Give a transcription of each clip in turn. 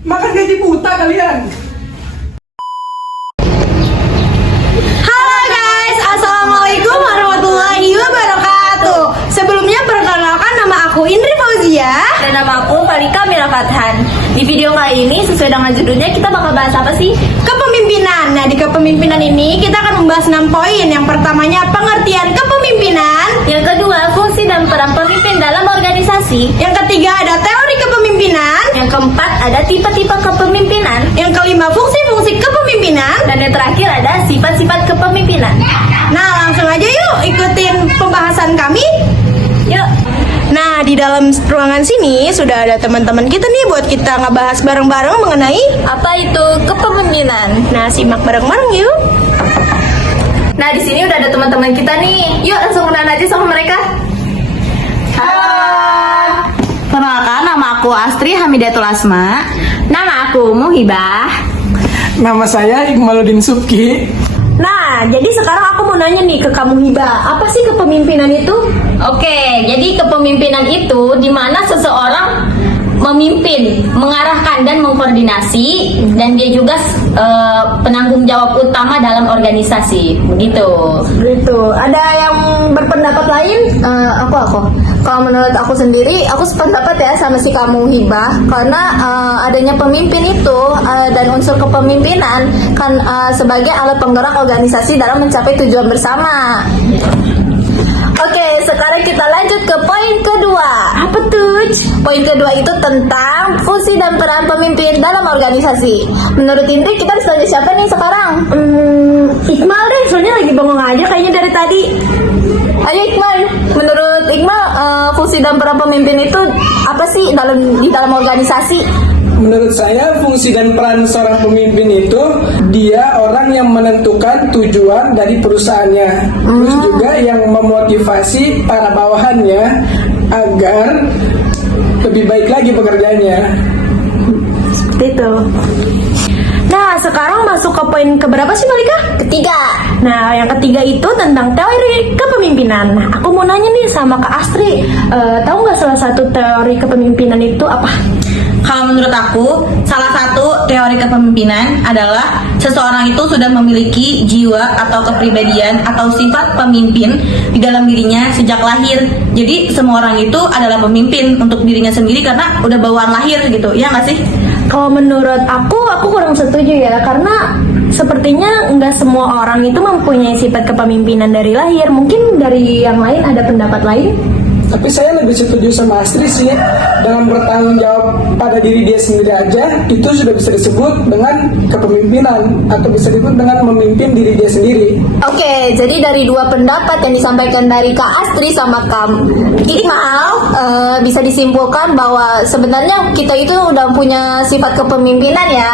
Makan gaji buta kalian. Halo guys, assalamualaikum warahmatullahi wabarakatuh. Sebelumnya perkenalkan, nama aku Indri Fauzia Dan nama aku Farika Mirafathan. Di video kali ini sesuai dengan judulnya kita bakal bahas apa sih? kepemimpinan. Nah, di kepemimpinan ini kita akan membahas 6 poin. Yang pertamanya pengertian kepemimpinan. Yang kedua, fungsi dan peran pemimpin dalam organisasi. Yang ketiga ada teori kepemimpinan. Yang keempat, ada tipe-tipe kepemimpinan. Yang kelima fungsi-fungsi kepemimpinan. Dan yang terakhir ada sifat-sifat kepemimpinan. Nah, langsung aja yuk ikutin pembahasan kami. Yuk. Nah, di dalam ruangan sini sudah ada teman-teman kita nih buat kita ngebahas bareng-bareng mengenai Apa itu kepemimpinan? Nah, simak bareng-bareng yuk. Nah, di sini udah ada teman-teman kita nih. Yuk langsung kenalan aja sama mereka. Halo. Perkenalkan, nama aku Astri Hamidatul Asma. Nama aku Muhibah. Nama saya Iqmaluddin Subki. Nah, jadi sekarang aku mau nanya nih ke kamu Hibah, apa sih kepemimpinan itu? Oke, jadi kepemimpinan itu di mana seseorang memimpin, mengarahkan dan mengkoordinasi, dan dia juga penanggung jawab utama dalam organisasi, begitu. Gitu. Ada yang berpendapat lain? Aku. Kalau menurut aku sendiri, aku sependapat ya sama si kamu Hibah, karena adanya pemimpin itu dan unsur kepemimpinan kan sebagai alat penggerak organisasi dalam mencapai tujuan bersama. Oke, sekarang kita lanjut ke poin kedua. Apa tuh? Poin kedua itu tentang fungsi dan peran pemimpin dalam organisasi. Menurut Indri, kita harus tanya siapa nih sekarang? Iqmal deh, soalnya lagi bengong aja kayaknya dari tadi. Ayo Iqmal, menurut Iqmal fungsi dan peran pemimpin itu apa sih di dalam organisasi? Menurut saya fungsi dan peran seorang pemimpin itu dia orang yang menentukan tujuan dari perusahaannya, terus juga yang memotivasi para bawahannya agar lebih baik lagi pekerjaannya. Seperti itu. Nah, sekarang masuk ke poin keberapa sih Malika? Ketiga. Nah, yang ketiga itu tentang teori kepemimpinan. Nah, aku mau nanya nih sama Kak Astri, tahu nggak salah satu teori kepemimpinan itu apa? Kalau menurut aku, salah satu teori kepemimpinan adalah seseorang itu sudah memiliki jiwa atau kepribadian atau sifat pemimpin di dalam dirinya sejak lahir. Jadi semua orang itu adalah pemimpin untuk dirinya sendiri karena udah bawaan lahir gitu, ya nggak sih? Kalau menurut aku kurang setuju ya, karena sepertinya nggak semua orang itu mempunyai sifat kepemimpinan dari lahir. Mungkin dari yang lain ada pendapat lain. Tapi saya lebih setuju sama Astri sih, dalam bertanggung jawab pada diri dia sendiri aja itu sudah bisa disebut dengan kepemimpinan atau bisa disebut dengan memimpin diri dia sendiri. Oke, jadi dari dua pendapat yang disampaikan dari Kak Astri sama Kak Iqmal, bisa disimpulkan bahwa sebenarnya kita itu udah punya sifat kepemimpinan ya.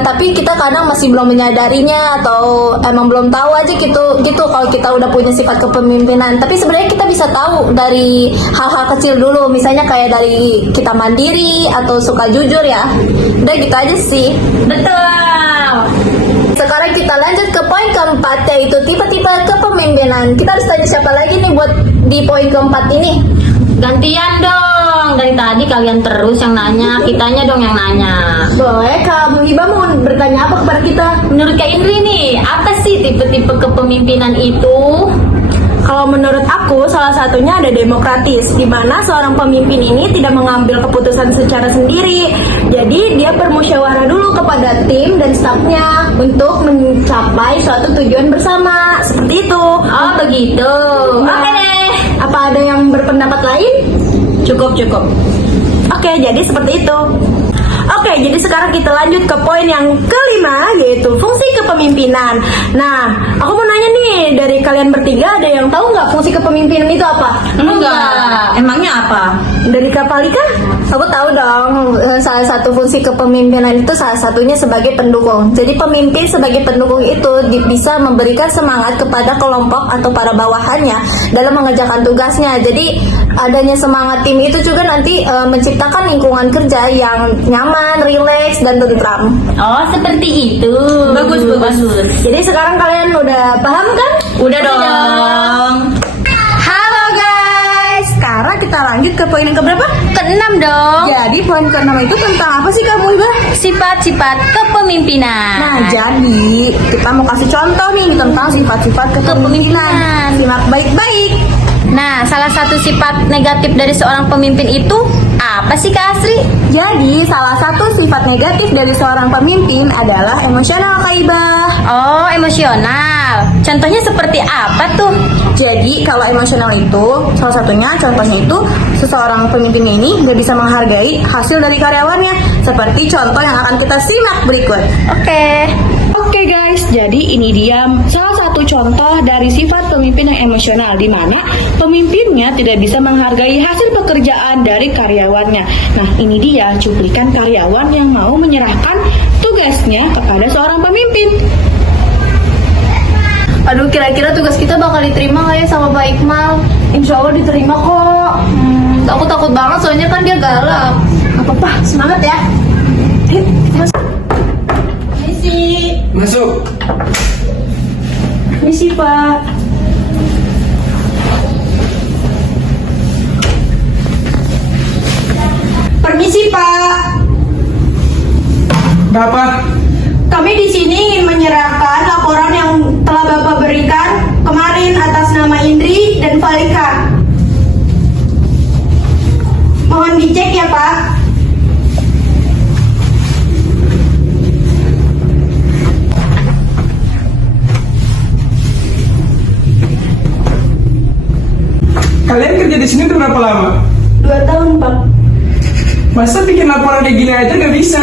Tapi kita kadang masih belum menyadarinya atau emang belum tahu aja gitu kalau kita udah punya sifat kepemimpinan. Tapi sebenarnya kita bisa tahu dari hal-hal kecil dulu, misalnya kayak dari kita mandiri atau suka jujur ya. Udah gitu aja sih. Betul. Sekarang kita lanjut ke poin keempat, yaitu tipe-tipe kepemimpinan. Kita harus tanya siapa lagi nih buat di poin keempat ini? Gantian dong. Dari tadi kalian terus yang nanya, kitanya dong yang nanya. Boleh, Kak Hibah mau bertanya apa kepada kita? Menurut Kak Indri nih, apa sih tipe-tipe kepemimpinan itu? Kalau menurut aku, salah satunya ada demokratis, di mana seorang pemimpin ini tidak mengambil keputusan secara sendiri. Jadi dia bermusyawarah dulu kepada tim dan stafnya untuk mencapai suatu tujuan bersama. Seperti itu. Oh begitu. Nah, Oke deh. apa ada yang berpendapat lain? Cukup. Oke, jadi seperti itu. Oke, jadi sekarang kita lanjut ke poin yang kelima, yaitu fungsi kepemimpinan. Nah, aku mau nanya nih, dari kalian bertiga ada yang tahu nggak fungsi kepemimpinan itu apa? Enggak. Emangnya apa? Dari Kak Palika? Aku tahu dong, salah satu fungsi kepemimpinan itu salah satunya sebagai pendukung. Jadi pemimpin sebagai pendukung itu bisa memberikan semangat kepada kelompok atau para bawahannya dalam mengerjakan tugasnya. Jadi adanya semangat tim itu juga nanti menciptakan lingkungan kerja yang nyaman, rileks, dan tentram. Oh seperti itu. Bagus. Jadi sekarang kalian udah paham kan? Udah dong. Halo guys, sekarang kita lanjut ke poin yang keberapa? Keenam. ke-6 dong. Jadi poin ke-6 itu tentang apa sih kamu, Ibah? Sifat-sifat kepemimpinan. Nah, jadi kita mau kasih contoh nih tentang sifat-sifat kepemimpinan. Simak baik-baik. Nah, salah satu sifat negatif dari seorang pemimpin itu apa sih Kak Asri? Jadi, salah satu sifat negatif dari seorang pemimpin adalah emosional, Kak Ibah. Oh, emosional. Contohnya seperti apa tuh? Jadi, kalau emosional itu, salah satunya contohnya itu seseorang pemimpin ini nggak bisa menghargai hasil dari karyawannya. Seperti contoh yang akan kita simak berikut. Oke guys, jadi ini dia salah satu contoh dari sifat pemimpin yang emosional, di mana pemimpinnya tidak bisa menghargai hasil pekerjaan dari karyawannya. Nah, ini dia cuplikan karyawan yang mau menyerahkan tugasnya kepada seorang pemimpin. Aduh, kira-kira tugas kita bakal diterima nggak ya sama Pak Iqmal? Insya Allah diterima kok. Aku takut banget soalnya kan dia galak. Gak apa-apa, semangat ya. Ayo, kita masuk. Masuk. Misi Pak. Permisi Pak, Bapak, kami di sini ingin menyerahkan laporan yang telah Bapak berikan kemarin atas nama Indri dan Valika. Mohon dicek ya Pak. kalian kerja di sini udah berapa lama? 2 tahun Pak. Masa bikin laporan kayak gini aja nggak bisa?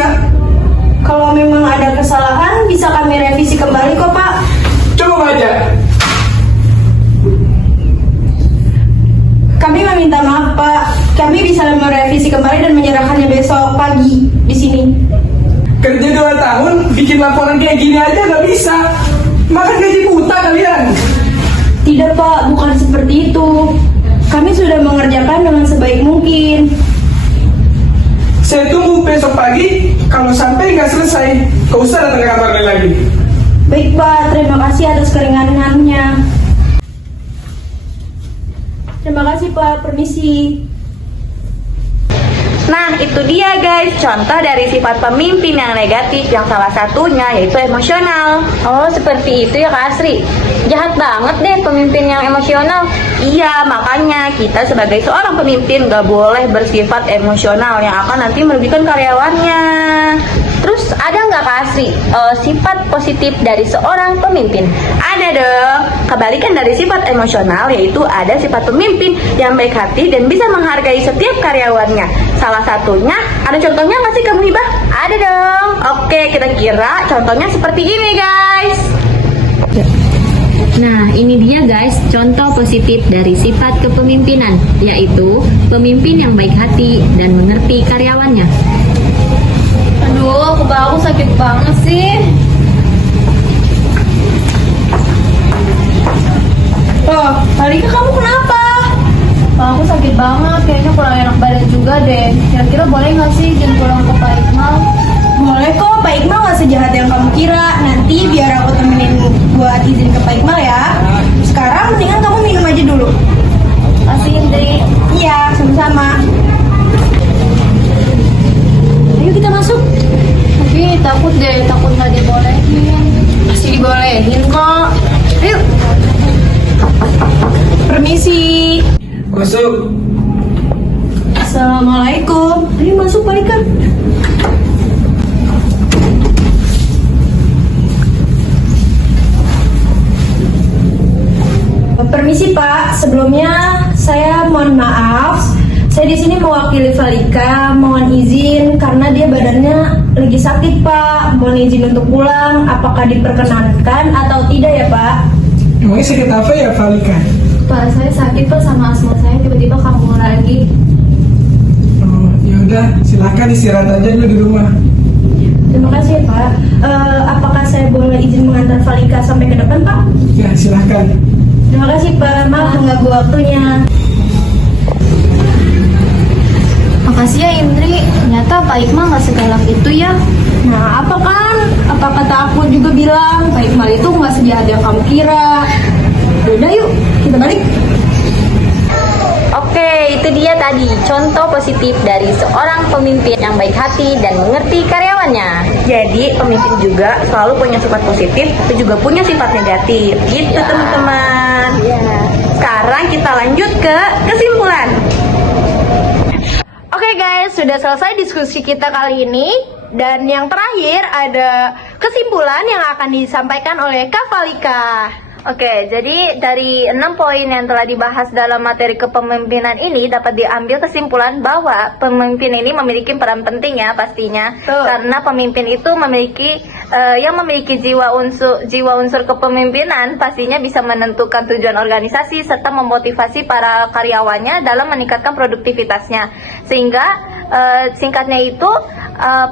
Kalau memang ada kesalahan bisa kami revisi kembali kok Pak. Coba aja. Kami meminta maaf Pak. Kami bisa merevisi kembali dan menyerahkannya besok pagi di sini. Kerja 2 tahun, bikin laporan kayak gini aja nggak bisa. Makan gaji buta kalian. Tidak Pak, bukan seperti itu. Kami sudah mengerjakan dengan sebaik mungkin. Saya tunggu besok pagi. Kalau sampai nggak selesai, kau usah datang ke kantor ini lagi. Baik Pak, terima kasih atas keringanannya. Terima kasih Pak, permisi. Nah, itu dia guys, contoh dari sifat pemimpin yang negatif, yang salah satunya yaitu emosional. Oh, seperti itu ya Kak Asri. Jahat banget deh pemimpin yang emosional. Iya, makanya kita sebagai seorang pemimpin gak boleh bersifat emosional yang akan nanti merugikan karyawannya. Terus ada nggak Kak Asri sifat positif dari seorang pemimpin? Ada dong, kebalikan dari sifat emosional yaitu ada sifat pemimpin yang baik hati dan bisa menghargai setiap karyawannya. Salah satunya, ada contohnya nggak sih kamu Ibah? Ada dong. Oke, kita kira contohnya seperti ini guys. Nah, ini dia guys, contoh positif dari sifat kepemimpinan, yaitu pemimpin yang baik hati dan mengerti karyawannya. Aduh, kepala aku sakit banget sih. Oh, Valika kamu kenapa? Kepala aku sakit banget, kayaknya kurang enak badan juga deh. Kira-kira boleh nggak sih izin pulang ke Pak Iqmal? Boleh kok, Pak Iqmal gak sejahat yang kamu kira. Nanti biar aku temenin buat izin ke Pak Iqmal ya. Sekarang mendingan kamu minum aja dulu. Kasih Indri. Iya, sama-sama. Ayo kita masuk. Tapi takut deh, takut nggak dibolehin. Pasti dibolehin kok. Ayo. Permisi. Masuk. Assalamualaikum. Ayo masuk Valika. Permisi Pak, sebelumnya saya mohon maaf. Saya di sini mewakili Valika, mohon izin karena dia badannya lagi sakit Pak. Mohon izin untuk pulang. Apakah diperkenankan atau tidak ya Pak? Emangnya sakit apa ya Valika? Pak, saya sakit Pak sama asma saya tiba-tiba kambuh lagi. Oh, ya udah, silakan istirahat aja dulu di rumah. Terima kasih ya Pak. Apakah saya boleh izin mengantar Valika sampai ke depan Pak? Ya, silakan. Terima kasih Pak, maaf mengganggu waktunya. Makasih ya Indri, ternyata Pak Iqmal nggak segalak itu ya. Nah, apa kan? Apa kata aku juga bilang, Pak Iqmal itu nggak sejahat yang kamu kira. Udah yuk, kita balik. Oke, itu dia tadi contoh positif dari seorang pemimpin yang baik hati dan mengerti karyawannya. Jadi pemimpin juga selalu punya sifat positif, tapi juga punya sifat negatif. Gitu teman-teman. Sekarang kita lanjut ke kesimpulan. Oke guys, sudah selesai diskusi kita kali ini. Dan yang terakhir ada kesimpulan yang akan disampaikan oleh Kak Falika. Oke, jadi dari 6 poin yang telah dibahas dalam materi kepemimpinan ini dapat diambil kesimpulan bahwa pemimpin ini memiliki peran penting ya pastinya. Betul. Karena pemimpin itu memiliki yang memiliki jiwa unsur kepemimpinan pastinya bisa menentukan tujuan organisasi serta memotivasi para karyawannya dalam meningkatkan produktivitasnya. Sehingga singkatnya itu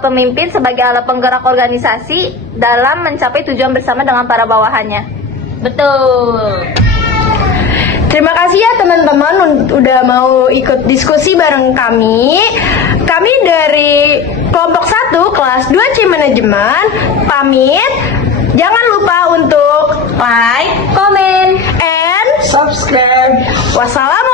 pemimpin sebagai alat penggerak organisasi dalam mencapai tujuan bersama dengan para bawahannya. Betul. Terima kasih ya teman-teman udah mau ikut diskusi bareng kami. Kami dari kelompok 1 kelas 2C Manajemen pamit. Jangan lupa untuk Like, comment, and Subscribe. wassalamualaikum